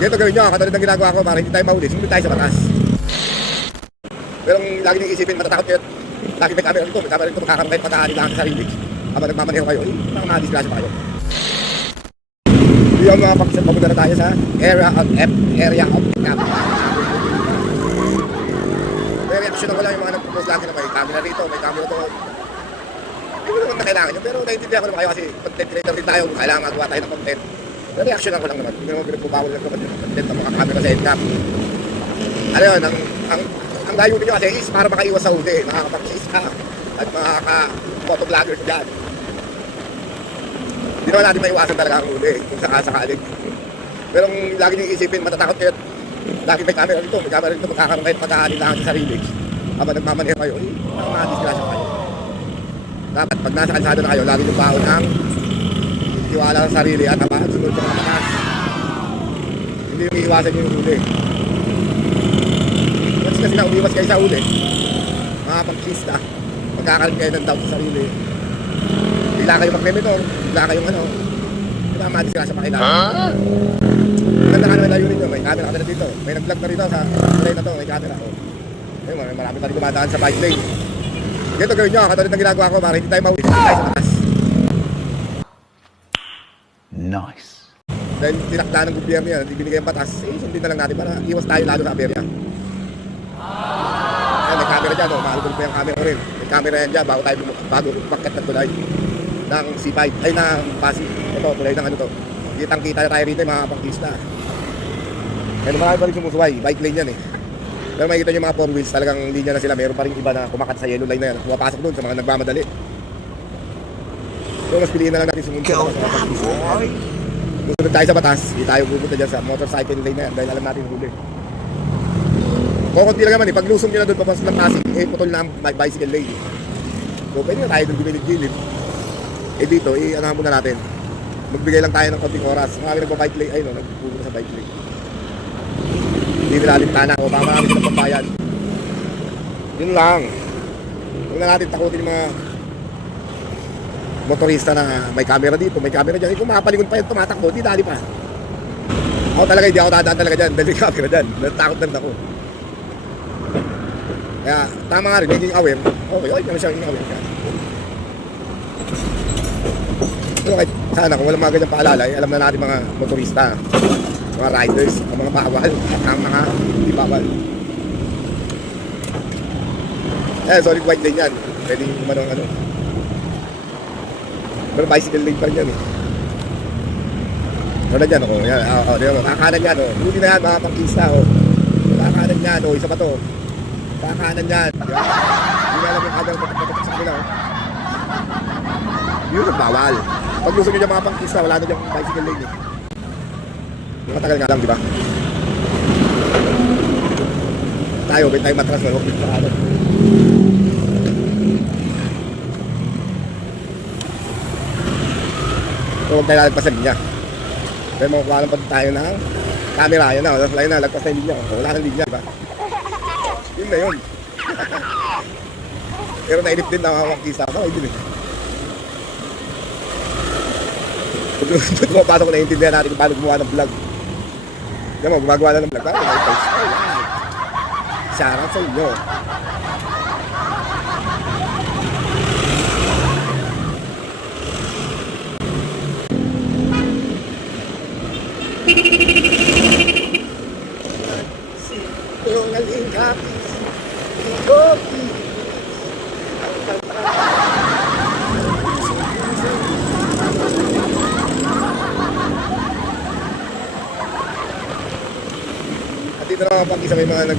Ganito gawin nyo, katulad ng ginagawa ko para hindi tayo mahuli, sumunod tayo sa batas. Pero ang lagi nyo isipin, matatakot kayo. Lagi may camera rito, magkakaroon kayo pagkakanin lang sa sarili. Habang nagmamaneho kayo, baka makadisgrasya pa kayo. Yung mga pakisat, papunta na tayo sa area of camp. May reaction ako lang yung mga nagpo-post lagi na may camera rito, may camera doon. Hindi ko naman na kailangan yun, pero naiintindihan ko naman kayo kasi content creator din tayo, kailangan magawa tayo ng content. Pero reaction ako lang naman, hindi naman pinagbubawal lang naman yung content ng mga camera sa headcam. Ano yun, ang layunin nyo kasi is para makaiwas sa huli, makakapag-chase ka at makaka-photoglaggers dyan. Hindi naman natin maiwasan talaga ang huli kung sakasakaling. Pero ang lagi nyo isipin, matatakot kayo. Lagi may camera rito, magkakaroon kayo pagkakanin lang sa sarili. Habang nagmamaneho kayo, makakadisgrasya kayo. Dapat pag nasa kalsada na kayo, lagi nyo baon ang tiwala sa sarili at sunod sa mga batas. Hindi yung iiwasan yung huli. Kasi na umiwas kayo sa huli, mga pag-chista, magkakaroon kayo ng doubt sa sarili. Bigla kayo mag-memitor, bigla kayong diba madisgrasya pa kailangan. Maganda ka naman layunin nyo, may camera ka na dito. May nag-vlog na rito sa tulay na to, may camera. Ayun, marami pa rin dumadaan sa bike lane. Ganito gawin nyo, katulad ng ginagawa ko para hindi tayo mahuli, tayo sa batas. Nice. Dahil tinakda ng gobyerno yan, hindi binigay ang batas, sundin na lang natin para iwas tayo lalo sa aberya. Ayan, may camera dyan, mahalugol pa yung camera rin. May camera yan dyan, bago umakit ng tulay ng C5, ay ng Pasig. Ito, tulay ng ano to. Kitang-kita na tayo rito yung mga pangkista. Kaya marami pa rin sumusuway, bike lane yan eh. Pero makikita nyo yung mga 4 wheels, talagang linya na sila. Meron pa rin iba na kumakat sa yellow line na yan. Pumapasok doon sa mga nagmamadali. So mas piliin na lang natin sumunod sa mga pangkista. Susunod tayo sa batas, hindi tayo pupunta dyan sa motorcycle lane na yan dahil alam natin huli. Kukunti lang naman eh, pag lusong nyo na doon papasok ng Pasig, putol na ang bicycle lane. So pwede na tayo doon gilid-gilid. Dito, anahan muna natin. Magbigay lang tayo ng konting oras. Marami nagpa-bike lane, ayun nagpupunta sa bike lane. Hindi nila alintana o baka marami silang pambayan. Yun lang. Huwag na natin takutin yung mga motorista na may camera dito, may camera dyan. Kung makapalingon pa yan, tumatakbo, di dali pa. Ako talaga, hindi ako dadaan talaga dyan dahil may camera dyan. Natakot lang ako. Kaya tama nga rin, naging aware. Okay, naman siya naging aware. Pero kahit sana kung walang mga ganyang paalala, alam na natin mga motorista, mga riders, ang mga bawal, ang mga hindi bawal. Solid white lane yan. Pwede yung manong ano. Pero bicycle lane pa rin yan eh. Wala dyan ako. Yan, kakanan yan. Hindi na yan mga pangkista. Kakanan yan. Isa pa to. Kakanan yan. Hindi na alam yung kadang patatak sa kanila. Yun ang bawal. Pag gusto nyo dyan mga pangkista, wala na dyan bicycle lane eh. Matagal nga lang, di ba? Tayo, may tayo matras na. Huwag dito sa ano. So, huwag tayo lalagpas sa linya. Pero makukuha lang pa tayo ng camera. Yan na, ayun na, lagpas na yung linya. Wala nang linya, diba? Yun na yun. Pero nainip din na mga pangkista ko. Ay, din eh. Doon pumapasok ko naiintindihan natin kung paano gumawa ng vlog. Yan mo, gumagawa na ng vlog. Paano mag-post? Shoutout sa inyo. Dito na mga pag-isa may mga